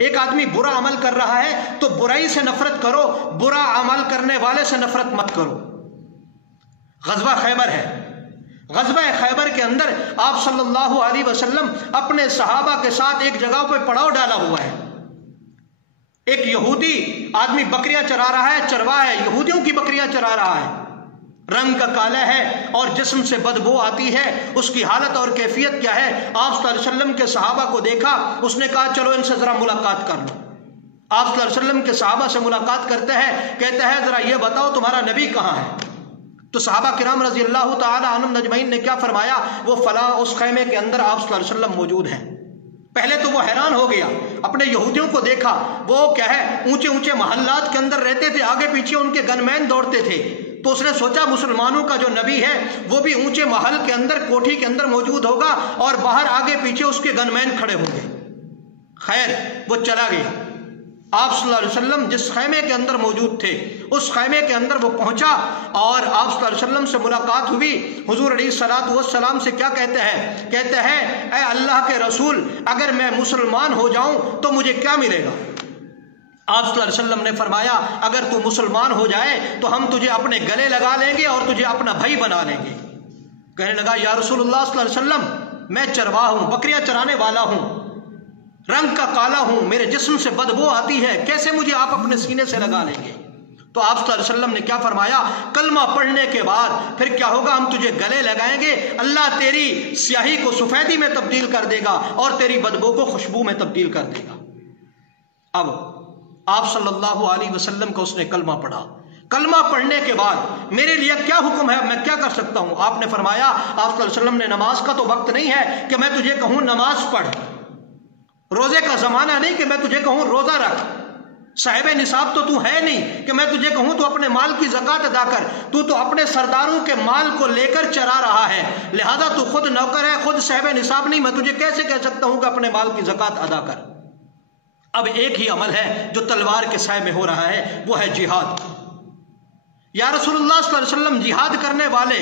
ایک آدمی برا عمل کر رہا ہے تو برائی سے نفرت کرو، برا عمل کرنے والے سے نفرت مت کرو۔ غزوہ خیبر ہے، غزوہ خیبر کے اندر آپ صلی اللہ علیہ وسلم اپنے صحابہ کے ساتھ ایک جگہ پہ پڑاؤ ڈالا ہوا ہے۔ ایک یہودی آدمی بکریاں چرا رہا ہے، چرواہ ہے، یہودیوں کی بکریاں چرا رہا ہے، رنگ کا کالا ہے اور جسم سے بدبو آتی ہے۔ اس کی حالت اور کیفیت کیا ہے؟ آپ صلی اللہ علیہ وسلم کے صحابہ کو دیکھا، اس نے کہا چلو ان سے ذرا ملاقات کر لو۔ آپ صلی اللہ علیہ وسلم کے صحابہ سے ملاقات کرتے ہیں، کہتے ہیں ذرا یہ بتاؤ تمہارا نبی کہاں ہے؟ تو صحابہ کرام رضی اللہ تعالی عنہم اجمعین نے کیا فرمایا؟ وہ فلاں اس خیمے کے اندر آپ صلی اللہ علیہ وسلم موجود ہیں۔ پہلے تو وہ حیران ہو گیا، اپنے یہودیوں کو دیکھا، وہ کیا ہے اونچے اونچے محلات کے اندر رہتے تھے، آگے پیچھے ان کے گن مین دوڑتے تھے، تو اس نے سوچا مسلمانوں کا جو نبی ہے وہ بھی اونچے محل کے اندر کوٹھی کے اندر موجود ہوگا اور باہر آگے پیچھے اس کے گن مین کھڑے ہوں گے۔ خیر وہ چلا گیا۔ آپ صلی اللہ علیہ وسلم جس خیمے کے اندر موجود تھے اس خیمے کے اندر وہ پہنچا اور آپ صلی اللہ علیہ وسلم سے ملاقات ہوئی۔ حضور علیہ الصلوۃ والسلام سے کیا کہتے ہیں؟ کہتے ہیں اے اللہ کے رسول، اگر میں مسلمان ہو جاؤں تو مجھے کیا ملے گا؟ آپ صلی اللہ علیہ وسلم نے فرمایا اگر تو مسلمان ہو جائے تو ہم تجھے اپنے گلے لگا لیں گے اور تجھے اپنا بھائی بنا لیں گے۔ کہنے لگا یا رسول اللہ صلی اللہ علیہ وسلم، میں چرواہ ہوں، بکریاں چرانے والا ہوں، رنگ کا کالا ہوں، میرے جسم سے بدبو آتی ہے، کیسے مجھے آپ اپنے سینے سے لگا لیں گے؟ تو آپ صلی اللہ علیہ وسلم نے کیا فرمایا؟ کلمہ پڑھنے کے بعد پھر کیا ہوگا؟ ہم تجھے گلے لگائیں گے، اللہ تیری سیاہی کو سفیدی میں تبدیل کر دے گا اور تیری بدبو کو خوشبو میں تبدیل کر دے گا۔ اب آپ صلی اللہ علیہ وسلم کو اس نے کلمہ پڑھا، کلمہ پڑھنے کے بعد میرے لیے کیا حکم ہے، میں کیا کر سکتا ہوں؟ آپ نے فرمایا، آپ صلی اللہ علیہ وسلم نے نماز کا تو وقت نہیں ہے کہ میں تجھے کہوں نماز پڑھ، روزے کا زمانہ نہیں کہ میں تجھے کہوں روزہ رکھ، صاحب نصاب تو ہے نہیں کہ میں تجھے کہوں تو اپنے مال کی زکوٰۃ ادا کر، تو اپنے سرداروں کے مال کو لے کر چرا رہا ہے، لہذا تو خود نوکر ہے، خود صاحب نصاب نہیں، میں تجھے کیسے کہہ سکتا ہوں کہ اپنے مال کی زکوٰۃ ادا کر؟ اب ایک ہی عمل ہے جو تلوار کے سائے میں ہو رہا ہے، وہ ہے جہاد۔ یا رسول اللہ صلی اللہ علیہ وسلم، جہاد کرنے والے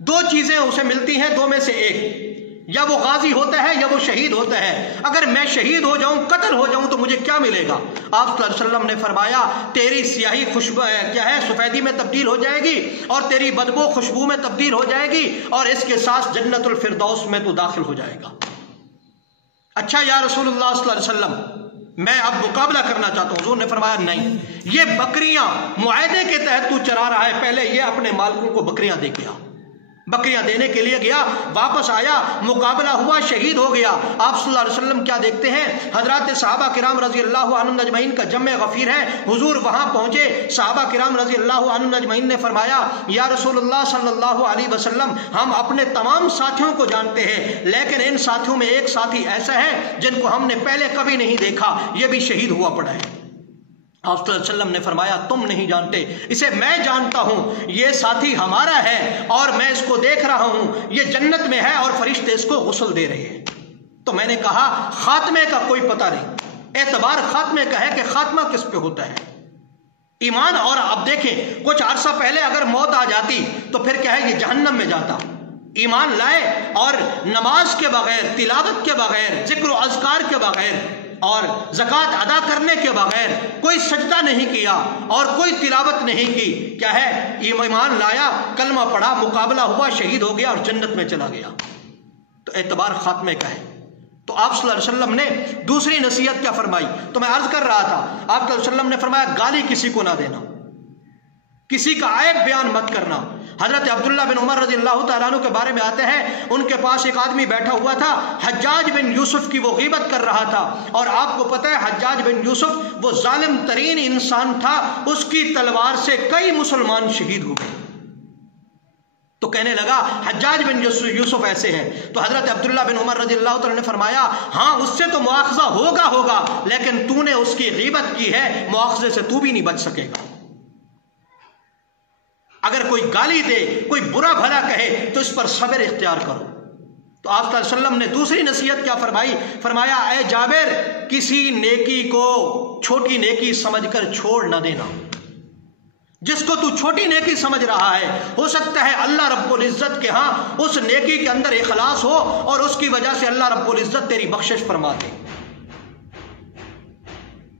دو چیزیں اسے ملتی ہیں، دو میں سے ایک، یا وہ غازی ہوتا ہے یا وہ شہید ہوتا ہے۔ اگر میں شہید ہو جاؤں، قتل ہو جاؤں تو مجھے کیا ملے گا؟ آپ صلی اللہ علیہ وسلم نے فرمایا تیری سیاہی خوشبو کیا ہے سفیدی میں تبدیل ہو جائے گی اور تیری بدبو خوشبو میں تبدیل ہو جائے گی اور اس کے ساتھ جنت الفردوس میں تو داخل ہو جائے گا۔ اچھا یا رسول اللہ صلی اللہ علیہ وسلم، میں اب مقابلہ کرنا چاہتا ہوں۔ حضور نے فرمایا نہیں، یہ بکریاں معاہدے کے تحت تو چرا رہا ہے، پہلے یہ اپنے مالکوں کو بکریاں دے کے آ۔ بکریاں دینے کے لیے گیا، واپس آیا، مقابلہ ہوا، شہید ہو گیا۔ آپ صلی اللہ علیہ وسلم کیا دیکھتے ہیں؟ حضرات صحابہ کرام رضی اللہ عنہم اجمعین کا جمع غفیر ہے، حضور وہاں پہنچے، صحابہ کرام رضی اللہ عنہم اجمعین نے فرمایا یا رسول اللہ صلی اللہ علیہ وسلم، ہم اپنے تمام ساتھیوں کو جانتے ہیں لیکن ان ساتھیوں میں ایک ساتھی ایسا ہے جن کو ہم نے پہلے کبھی نہیں دیکھا، یہ بھی شہید ہوا پڑا ہے۔ آپ صلی اللہ علیہ وسلم نے فرمایا تم نہیں جانتے، اسے میں جانتا ہوں، یہ ساتھی ہمارا ہے اور میں اس کو دیکھ رہا ہوں، یہ جنت میں ہے اور فرشتے اس کو غسل دے رہے ہیں۔ تو میں نے کہا خاتمے کا کوئی پتہ نہیں، اعتبار خاتمے کا ہے کہ خاتمہ کس پہ ہوتا ہے، ایمان۔ اور اب دیکھیں کچھ عرصہ پہلے اگر موت آ جاتی تو پھر کیا ہے، یہ جہنم میں جاتا۔ ایمان لائے اور نماز کے بغیر، تلاوت کے بغیر، ذکر و اذکار کے بغیر اور زکوٰۃ ادا کرنے کے بغیر کوئی سجدہ نہیں کیا اور کوئی تلاوت نہیں کی، کیا ہے، ایمان لایا، کلمہ پڑھا، مقابلہ ہوا، شہید ہو گیا اور جنت میں چلا گیا، تو اعتبار خاتمے کا ہے۔ تو آپ صلی اللہ علیہ وسلم نے دوسری نصیحت کیا فرمائی؟ تو میں عرض کر رہا تھا، آپ صلی اللہ علیہ وسلم نے فرمایا گالی کسی کو نہ دینا، کسی کا عیب بیان مت کرنا۔ حضرت عبداللہ بن عمر رضی اللہ تعالیٰ عنہ کے بارے میں آتے ہیں، ان کے پاس ایک آدمی بیٹھا ہوا تھا، حجاج بن یوسف کی وہ غیبت کر رہا تھا، اور آپ کو پتہ ہے حجاج بن یوسف وہ ظالم ترین انسان تھا، اس کی تلوار سے کئی مسلمان شہید ہو گئے۔ تو کہنے لگا حجاج بن یوسف ایسے ہیں، تو حضرت عبداللہ بن عمر رضی اللہ تعالیٰ نے فرمایا ہاں اس سے تو مواخذہ ہوگا لیکن تو نے اس کی غیبت کی ہے، مواخذے سے تو بھی نہیں بچ سکے گا۔ اگر کوئی گالی دے، کوئی برا بھلا کہے تو اس پر صبر اختیار کرو۔ تو آپ صلی اللہ علیہ وسلم نے دوسری نصیحت کیا فرمائی؟ فرمایا اے جابر، کسی نیکی کو چھوٹی نیکی سمجھ کر چھوڑ نہ دینا۔ جس کو تو چھوٹی نیکی سمجھ رہا ہے، ہو سکتا ہے اللہ رب العزت کے ہاں اس نیکی کے اندر اخلاص ہو اور اس کی وجہ سے اللہ رب العزت تیری بخشش فرما دے۔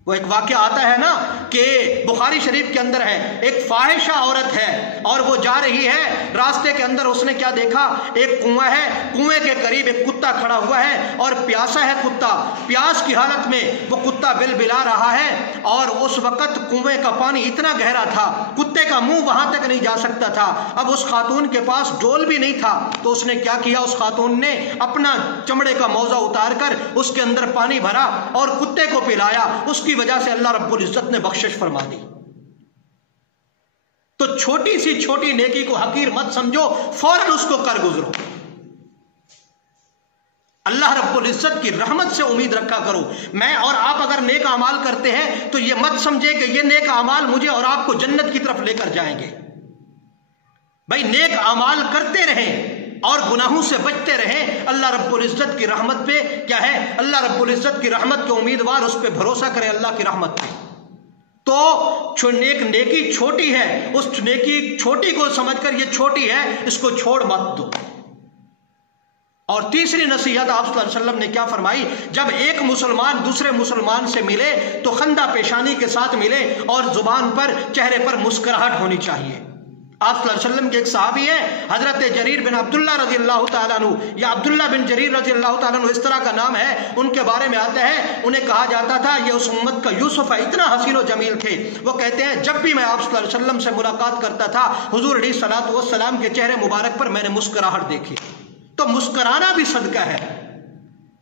وہ ایک واقعہ آتا ہے نا کہ بخاری شریف کے اندر ہے، ایک فاحشہ عورت ہے اور وہ جا رہی ہے، راستے کے اندر اس نے کیا دیکھا، ایک کنواں ہے، کنویں کے قریب ایک کتا کھڑا ہوا ہے اور پیاسا ہے کتا، پیاس کی حالت میں وہ کتا بل بلا رہا ہے، اور اس وقت کنویں کا پانی اتنا گہرا تھا کتے کا منہ وہاں تک نہیں جا سکتا تھا۔ اب اس خاتون کے پاس ڈول بھی نہیں تھا، تو اس نے کیا کیا، اس خاتون نے اپنا چمڑے کا موزہ اتار کر اس کے اندر پانی بھرا اور کتے کو پلایا، اس کی وجہ سے اللہ رب العزت نے بخشش فرما دی۔ تو چھوٹی سی چھوٹی نیکی کو حقیر مت سمجھو، فوراً اس کو کر گزرو۔ اللہ رب العزت کی رحمت سے امید رکھا کرو۔ میں اور آپ اگر نیک اعمال کرتے ہیں تو یہ مت سمجھے کہ یہ نیک اعمال مجھے اور آپ کو جنت کی طرف لے کر جائیں گے۔ بھائی نیک اعمال کرتے رہیں اور گناہوں سے بچتے رہیں، اللہ رب العزت کی رحمت پہ کیا ہے، اللہ رب العزت کی رحمت کے امیدوار اس پہ بھروسہ کریں، اللہ کی رحمت پہ۔ تو نیکی چھوٹی ہے، اس نیکی چھوٹی کو سمجھ کر یہ چھوٹی ہے، اس کو چھوڑ مت دو۔ اور تیسری نصیحت آپ صلی اللہ علیہ وسلم نے کیا فرمائی، جب ایک مسلمان دوسرے مسلمان سے ملے تو خندہ پیشانی کے ساتھ ملے اور زبان پر چہرے پر مسکراہٹ ہونی چاہیے۔ آپ صلی اللہ علیہ وسلم کے ایک صحابی ہیں حضرت جریر بن عبداللہ رضی اللہ تعالیٰ عنہ، یا عبداللہ بن جریر رضی اللہ تعالیٰ عنہ، اس طرح کا نام ہے، ان کے بارے میں آتا ہے انہیں کہا جاتا تھا یہ اس امت کا یوسف ہے، اتنا حسین و جمیل تھے۔ وہ کہتے ہیں جب بھی میں آپ صلی اللہ علیہ وسلم سے ملاقات کرتا تھا حضور علیہ الصلوۃ والسلام کے چہرے مبارک پر میں نے مسکراہٹ دیکھی۔ تو مسکرانا بھی صدقہ ہے۔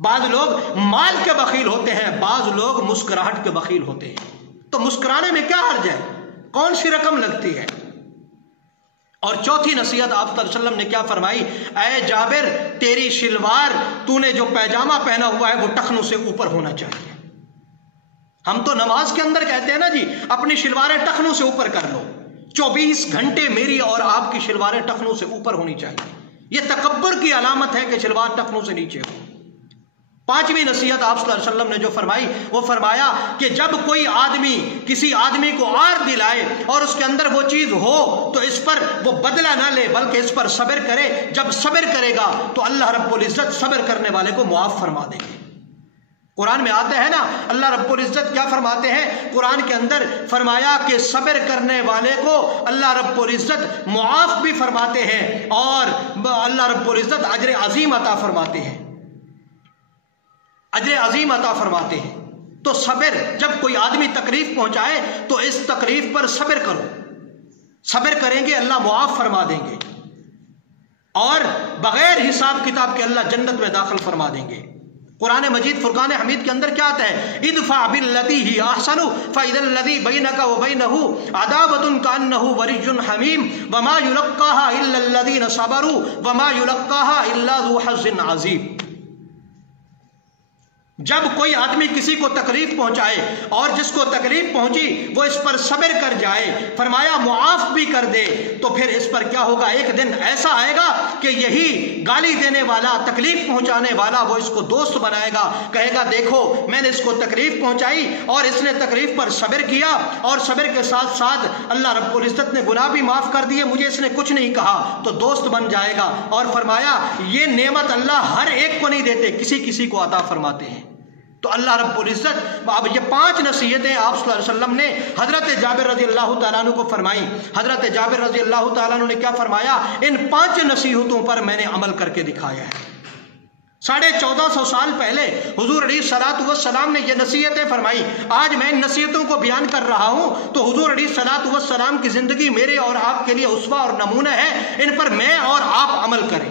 بعض لوگ مال کے بخیل ہوتے ہیں، بعض لوگ مسکراہٹ کے بخیل ہوتے ہیں، تو مسکرانے میں کیا حرج ہے، کون سی رقم لگتی ہے۔ اور چوتھی نصیحت آپ صلی اللہ علیہ وسلم نے کیا فرمائی، اے جابر تیری شلوار، تو نے جو پیجامہ پہنا ہوا ہے وہ ٹخنوں سے اوپر ہونا چاہیے۔ ہم تو نماز کے اندر کہتے ہیں نا جی اپنی شلواریں ٹخنوں سے اوپر کر لو، 24 گھنٹے میری اور آپ کی شلواریں ٹخنوں سے اوپر ہونی چاہیے۔ یہ تکبر کی علامت ہے کہ شلوار ٹخنوں سے نیچے ہو۔ پانچویں نصیحت آپ صلی اللہ علیہ وسلم نے جو فرمائی وہ فرمایا کہ جب کوئی آدمی کسی آدمی کو آر دلائے اور اس کے اندر وہ چیز ہو تو اس پر وہ بدلہ نہ لے بلکہ اس پر صبر کرے، جب صبر کرے گا تو اللہ رب العزت صبر کرنے والے کو معاف فرما دیں گے۔ قرآن میں آتا ہے نا اللہ رب العزت کیا فرماتے ہیں، قرآن کے اندر فرمایا کہ صبر کرنے والے کو اللہ رب العزت معاف بھی فرماتے ہیں اور اللہ رب العزت اجر عظیم عطا فرماتے ہیں، اجر عظیم عطا فرماتے ہیں۔ تو صبر، جب کوئی آدمی تکلیف پہنچائے تو اس تکلیف پر صبر کرو، صبر کریں گے اللہ معاف فرما دیں گے اور بغیر حساب کتاب کے اللہ جنت میں داخل فرما دیں گے۔ قرآن مجید فرقان حمید کے اندر کیا آتا ہے، ادفع باللتی ہی احسن فاذا الذی بینک وبینہ عداوۃ کانہ ولی حمیم وما یلقاها الا الذین صبروا وما یلقاها الا ذو حظ عظیم۔ جب کوئی آدمی کسی کو تکلیف پہنچائے اور جس کو تکلیف پہنچی وہ اس پر صبر کر جائے، فرمایا معاف بھی کر دے، تو پھر اس پر کیا ہوگا، ایک دن ایسا آئے گا کہ یہی گالی دینے والا، تکلیف پہنچانے والا وہ اس کو دوست بنائے گا، کہے گا دیکھو میں نے اس کو تکلیف پہنچائی اور اس نے تکلیف پر صبر کیا اور صبر کے ساتھ ساتھ اللہ رب العزت نے گناہ بھی معاف کر دیے، مجھے اس نے کچھ نہیں کہا، تو دوست بن جائے گا۔ اور فرمایا یہ نعمت اللہ ہر ایک کو نہیں دیتے، کسی کسی کو عطا فرماتے ہیں۔ تو اللہ رب العزت، اب یہ 5 نصیحتیں آپ صلی اللہ علیہ وسلم نے حضرت جابر رضی اللہ تعالیٰ عنہ کو فرمائی۔ حضرت جابر رضی اللہ تعالیٰ عنہ نے کیا فرمایا، ان 5 نصیحتوں پر میں نے عمل کر کے دکھایا ہے۔ 1450 سال پہلے حضور علیہ الصلوۃ والسلام نے یہ نصیحتیں فرمائی، آج میں ان نصیحتوں کو بیان کر رہا ہوں تو حضور علیہ الصلوۃ والسلام کی زندگی میرے اور آپ کے لیے اسوہ اور نمونہ ہے، ان پر میں اور آپ عمل کریں۔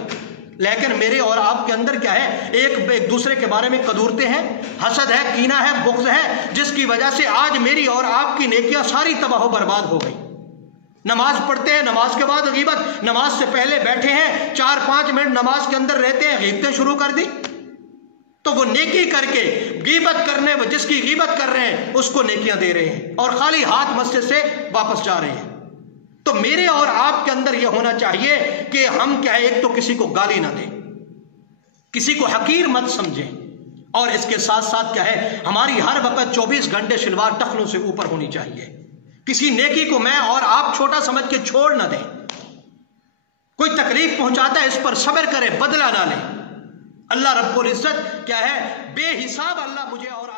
لیکن میرے اور آپ کے اندر کیا ہے، ایک دوسرے کے بارے میں قدورتے ہیں، حسد ہے، کینہ ہے، بغض ہے، جس کی وجہ سے آج میری اور آپ کی نیکیاں ساری تباہ و برباد ہو گئی۔ نماز پڑھتے ہیں، نماز کے بعد غیبت، نماز سے پہلے بیٹھے ہیں 4-5 منٹ نماز کے اندر رہتے ہیں، غیبتیں شروع کر دی، تو وہ نیکی کر کے غیبت کرنے، جس کی غیبت کر رہے ہیں اس کو نیکیاں دے رہے ہیں اور خالی ہاتھ مسجد سے واپس جا رہے ہیں۔ تو میرے اور آپ کے اندر یہ ہونا چاہیے کہ ہم کیا ہے، ایک تو کسی کو گالی نہ دیں، کسی کو حقیر مت سمجھیں، اور اس کے ساتھ ساتھ کیا ہے، ہماری ہر وقت 24 گھنٹے شلوار ٹخنوں سے اوپر ہونی چاہیے۔ کسی نیکی کو میں اور آپ چھوٹا سمجھ کے چھوڑ نہ دیں۔ کوئی تکلیف پہنچاتا ہے اس پر صبر کرے، بدلہ نہ لیں۔ اللہ رب العزت کیا ہے، بے حساب اللہ مجھے اور